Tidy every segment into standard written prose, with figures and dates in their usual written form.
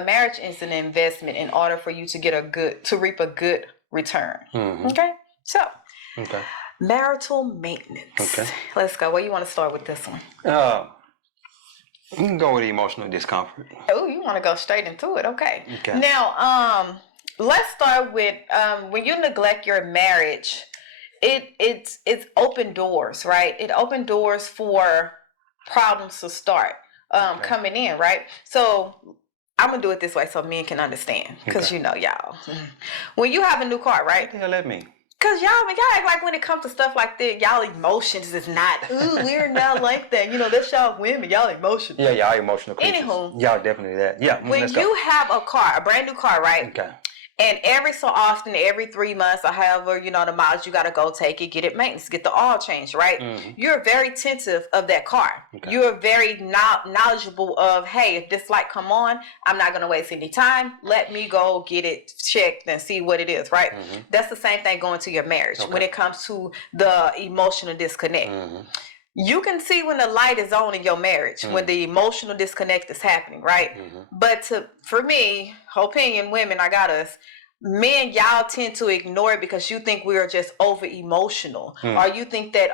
a marriage is an investment in order for you to reap a good return. Okay? So, marital maintenance. Okay. Let's go. Where you want to start with this one? You can go with emotional discomfort. Oh, you want to go straight into it? Okay. Now, let's start with when you neglect your marriage, it's open doors, right? It opened doors for problems to start coming in, right? So I'm gonna do it this way so men can understand, because y'all. When you have a new car, right? What the hell that mean? Cause y'all act like when it comes to stuff like that, y'all emotions is not. Ooh, we're not like that. That's y'all women. Y'all emotional. Yeah, y'all emotional creatures. Anywho, y'all definitely that. Yeah. When you have a brand new car, right? Okay. And every so often, every 3 months or however, the mileage, you got to go take it, get it maintenance, get the oil changed, right? You're very attentive of that car. Okay. You're very knowledgeable of, hey, if this light come on, I'm not going to waste any time. Let me go get it checked and see what it is, right? That's the same thing going to your marriage when it comes to the emotional disconnect. You can see when the light is on in your marriage, when the emotional disconnect is happening, right? But for me, opinion, women, I got us. Men, y'all tend to ignore it because you think we are just over emotional, or you think that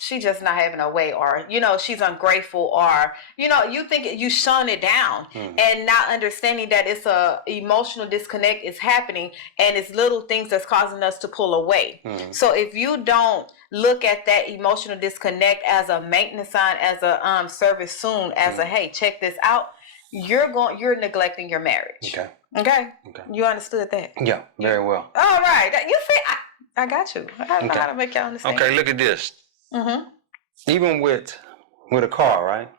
she just not having her way, or she's ungrateful, or you think you shun it down, and not understanding that it's a emotional disconnect is happening, and it's little things that's causing us to pull away. So if you don't look at that emotional disconnect as a maintenance sign, as a service soon, as a hey, check this out, you're neglecting your marriage. Okay. You understood that? Yeah, very well. All right. You see, I got you. I know how to make y'all understand. Okay, look at this. Even with a car, right?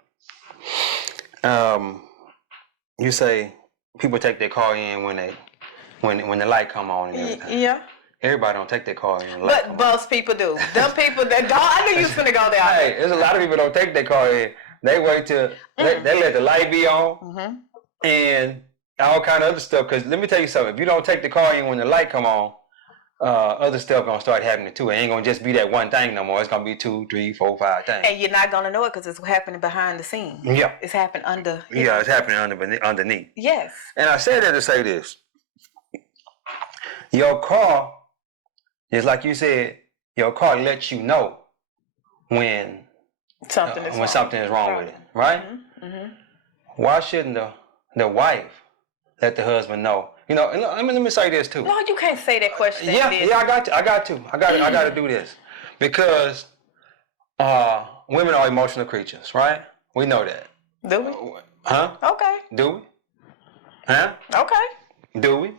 You say people take their car in when the light come on and everything. Yeah. Everybody don't take their car in. But most people do. Them people that don't, I knew you was gonna go there. Hey, there's a lot of people don't take their car in. They wait till they let the light be on and all kind of other stuff. Because let me tell you something. If you don't take the car in when the light come on, other stuff gonna start happening too. It ain't gonna just be that one thing no more. It's gonna be 2, 3, 4, 5 things. And you're not gonna know it because it's happening behind the scenes. Yeah. It's happening under. Yeah, it's happening underneath. Yes. And I said that to say this. Your car, just like you said, your car lets you know when something is wrong with it, right? Why shouldn't the wife let the husband know? Let me say this too. No, you can't say that question. Yeah, I got to do this because women are emotional creatures, right? We know that. Do we? Huh? Okay. Do we? Huh? Okay. Do we?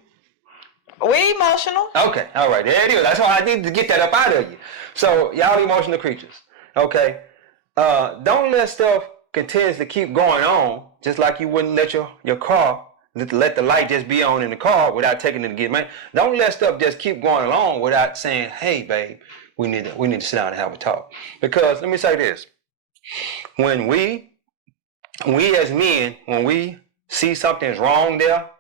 We emotional. Okay, all right, there it is. That's why I need to get that up out of you. So y'all emotional creatures. Okay. Don't let stuff continue to keep going on, just like you wouldn't let your car let the light just be on in the car without taking it to get made. Don't let stuff just keep going along without saying, "Hey, babe, we need to sit down and have a talk." Because let me say this: when we as men, when we see something's wrong there,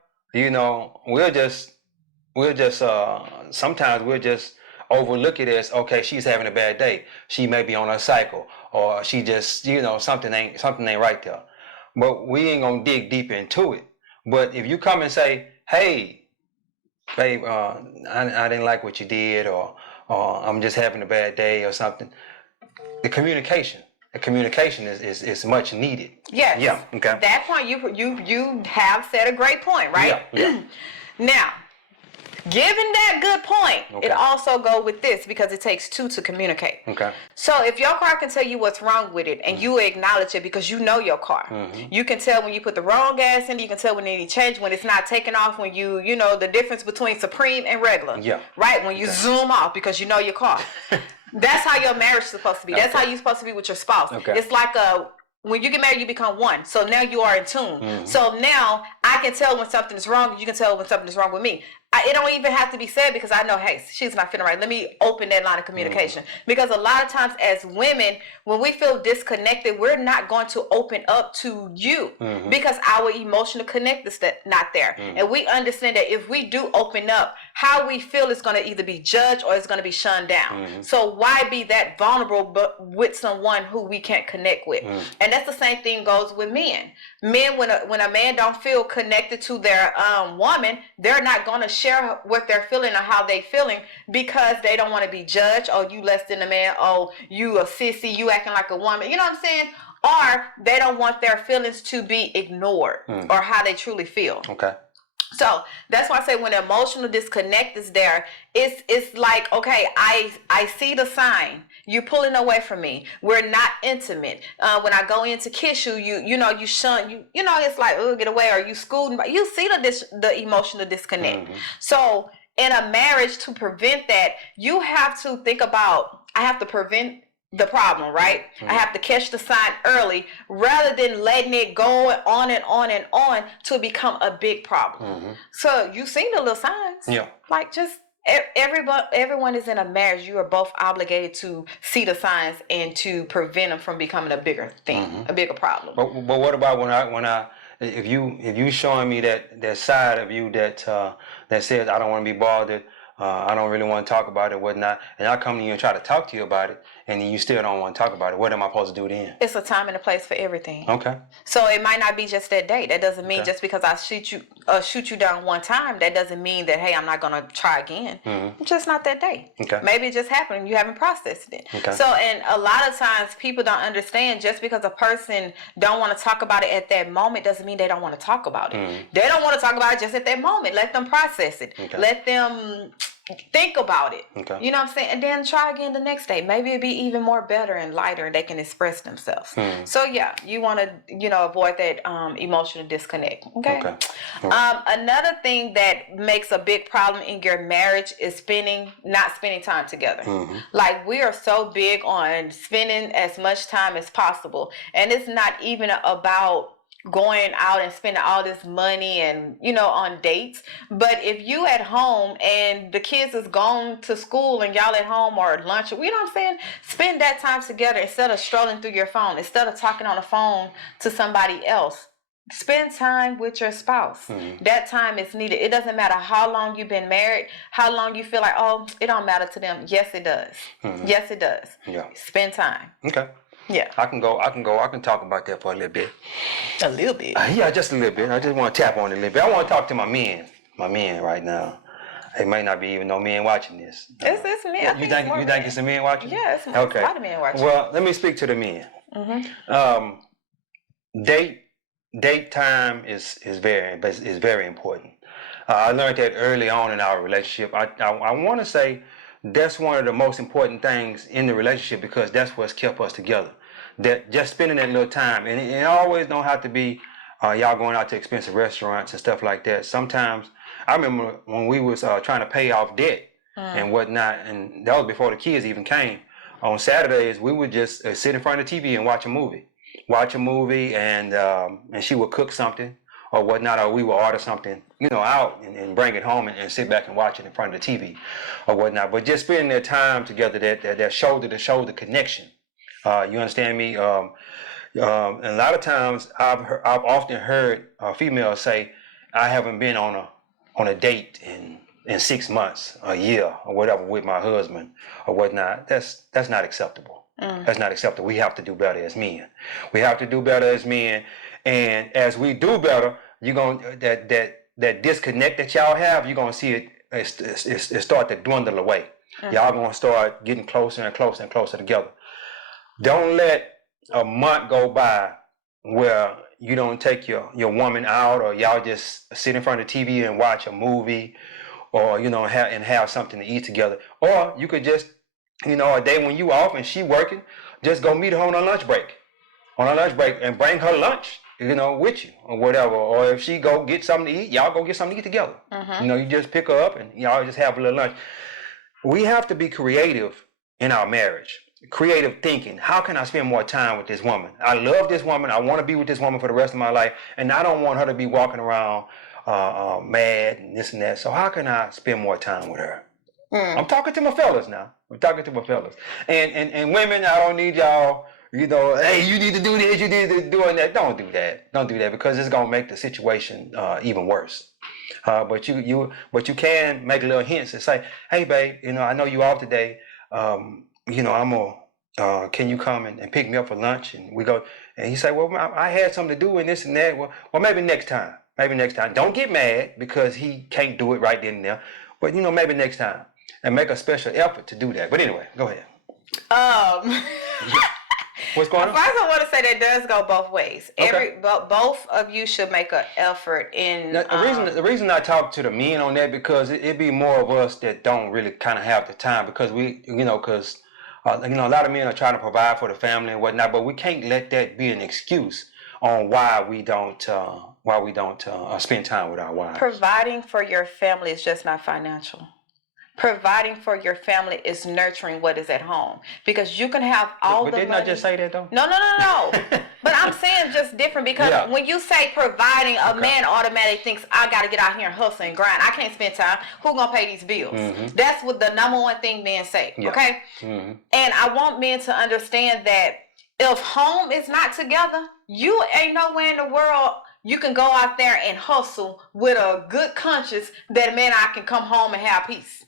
sometimes we'll just overlook it as, okay, she's having a bad day. She may be on her cycle, or she just, something ain't right there. But we ain't gonna dig deep into it. But if you come and say, hey, babe, I didn't like what you did, or I'm just having a bad day or something, the communication is much needed. Yes. Yeah. Okay. That point, you have said a great point, right? Yeah. Now, given that good point, it also go with this, because it takes two to communicate. Okay. So if your car can tell you what's wrong with it, and you acknowledge it because you know your car, you can tell when you put the wrong gas in, you can tell when it needs change, when it's not taking off, when you know the difference between Supreme and regular. Yeah. Right? When you zoom off because you know your car. That's how your marriage is supposed to be. That's how you're supposed to be with your spouse. Okay. It's like when you get married, you become one. So now you are in tune. So now I can tell when something is wrong, and you can tell when something is wrong with me. it don't even have to be said because I know, hey, she's not feeling right. Let me open that line of communication. Because a lot of times as women, when we feel disconnected, we're not going to open up to you because our emotional connect is not there. And we understand that if we do open up, how we feel is going to either be judged or it's going to be shunned down. So why be that vulnerable but with someone who we can't connect with? And that's the same thing goes with men. Men, when a man don't feel connected to their woman, they're not going to share what they're feeling or how they feeling because they don't want to be judged. Oh, you less than a man. Oh, you a sissy. You acting like a woman. You know what I'm saying? Or they don't want their feelings to be ignored or how they truly feel. Okay. So that's why I say when emotional disconnect is there, it's like, okay, I see the sign. You're pulling away from me. We're not intimate. When I go in to kiss you, you shun you. You know, it's like, oh, get away. Or you scooting. You see the emotional disconnect. So in a marriage, to prevent that, you have to think about. I have to prevent the problem, right? I have to catch the sign early rather than letting it go on and on and on to become a big problem. So you seen the little signs. Yeah. Like just everyone is in a marriage. You are both obligated to see the signs and to prevent them from becoming a bigger thing, a bigger problem. But what about when I if you showing me that side of you that says I don't want to be bothered, I don't really want to talk about it, whatnot, and I come to you and try to talk to you about it, and you still don't want to talk about it, what am I supposed to do then? It's a time and a place for everything. Okay. So it might not be just that day. That doesn't mean just because I shoot you down one time, that doesn't mean that, hey, I'm not going to try again. It's just not that day. Okay. Maybe it just happened and you haven't processed it. Okay. So, and a lot of times people don't understand just because a person don't want to talk about it at that moment doesn't mean they don't want to talk about it. They don't want to talk about it just at that moment. Let them process it. Okay. Let them think about it. Okay. You know what I'm saying? And then try again the next day. Maybe it'll be even more better and lighter and they can express themselves. So yeah, you want to, avoid that emotional disconnect. Okay. Another thing that makes a big problem in your marriage is not spending time together. Like we are so big on spending as much time as possible. And it's not even about going out and spending all this money and on dates, but if you at home and the kids is gone to school and y'all at home or lunch, you know what I'm saying, spend that time together instead of strolling through your phone, instead of talking on the phone to somebody else. Spend time with your spouse. That time is needed. It doesn't matter how long you've been married, how long you feel like, oh, it don't matter to them. Yes, it does. Yes, it does. Yeah. Spend time. Okay. Yeah. I can talk about that for a little bit. A little bit. Yeah, just a little bit. I just want to tap on it a little bit. I want to talk to my men right now. It may not be even no men watching this. It's men. You think it's a men watching? Yeah, it's a lot of men watching. Well, let me speak to the men. Date time is very important. I learned that early on in our relationship. I want to say that's one of the most important things in the relationship because that's what's kept us together. That just spending that little time, and it always don't have to be y'all going out to expensive restaurants and stuff like that. Sometimes I remember when we was trying to pay off debt and whatnot, and that was before the kids even came. On Saturdays we would just sit in front of the TV and watch a movie, and she would cook something or whatnot, or we would order something, out and bring it home and sit back and watch it in front of the TV or whatnot. But just spending that time together, that shoulder to shoulder connection. You understand me? And a lot of times I've often heard females say, I haven't been on a date in 6 months, a year, or whatever with my husband or whatnot. That's not acceptable. That's not acceptable. We have to do better as men. And as we do better, you're gonna that disconnect that y'all have, you're gonna see it start to dwindle away. Y'all gonna start getting closer and closer and closer together. Don't let a month go by where you don't take your woman out, or y'all just sit in front of the TV and watch a movie, or have something to eat together. Or you could just a day when you off and she working, just go meet her on her lunch break and bring her lunch with you or whatever. Or if she go get something to eat, y'all go get something to eat together. You just pick her up and y'all just have a little lunch. We have to be creative in our marriage. Creative thinking. How can I spend more time with this woman? I love this woman. I want to be with this woman for the rest of my life, and I don't want her to be walking around mad and this and that. So how can I spend more time with her? I'm talking to my fellas now. I'm talking to my fellas. And women, I don't need y'all, hey, you need to do this, you need to do that. Don't do that. Don't do that, because it's gonna make the situation even worse. But you can make little hints and say, hey babe, I know you off today. I'm gonna can you come and pick me up for lunch? And we go, and he say, well, I had something to do and this and that. Well, maybe next time. Maybe next time. Don't get mad because he can't do it right then and there. But maybe next time. And make a special effort to do that. But anyway, go ahead. What's going on? First, I want to say that does go both ways. Okay. Both of you should make an effort in. Now, the reason I talk to the men on that, because it be more of us that don't really kind of have the time, because we, because a lot of men are trying to provide for the family and whatnot, but we can't let that be an excuse on why we don't spend time with our wives. Providing for your family is just not financial. Providing for your family is nurturing what is at home, because you can have all the money. But didn't I just say that though? No. But I'm saying just different, because when you say providing, a man automatically thinks, I got to get out here and hustle and grind. I can't spend time. Who gonna pay these bills? Mm-hmm. That's what the number one thing men say. Yeah. Okay. Mm-hmm. And I want men to understand that if home is not together, you ain't nowhere in the world you can go out there and hustle with a good conscience that, man, I can come home and have peace.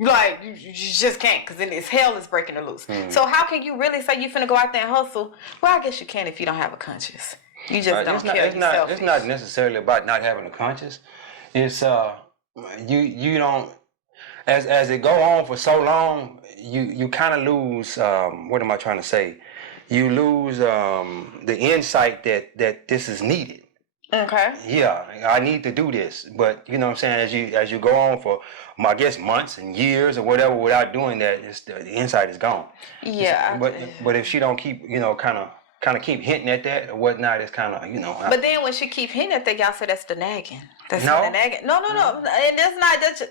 Like, you just can't, because then it's hell is breaking loose. Mm. So how can you really say you finna go out there and hustle? Well, I guess you can if you don't have a conscience. You just don't care. It's not necessarily about not having a conscience. It's you don't, as it go on for so long, you kind of lose. What am I trying to say? You lose the insight that this is needed. Okay. Yeah, I need to do this, but you know what I'm saying, as you go on for, I guess, months and years or whatever without doing that, the insight is gone. Yeah. But if she don't keep, kind of keep hinting at that or whatnot, it's kind of, But then when she keep hinting at that, y'all say that's the nagging. That's not the nagging. No. And that's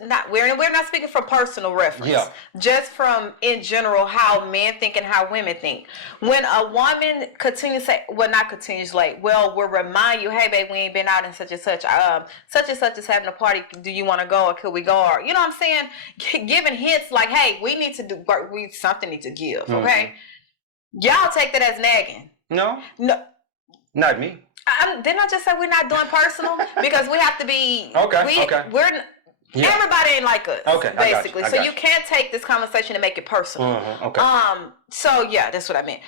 not. We're not speaking from personal reference. Yeah. Just from in general how men think and how women think. When a woman continues to say, well, not continues, like, well, we'll remind you, hey babe, we ain't been out in such and such. Such and such is having a party. Do you want to go, or could we go? Or, you know what I'm saying? Giving hints like, hey, we need to do. Something need to give. Mm-hmm. Okay. Y'all take that as nagging. No. Not me. Didn't I just say we're not doing personal? Because we have to be. Okay. Everybody ain't like us. Okay. Basically. So you can't take this conversation and make it personal. Mm-hmm. Okay. So yeah, that's what I meant.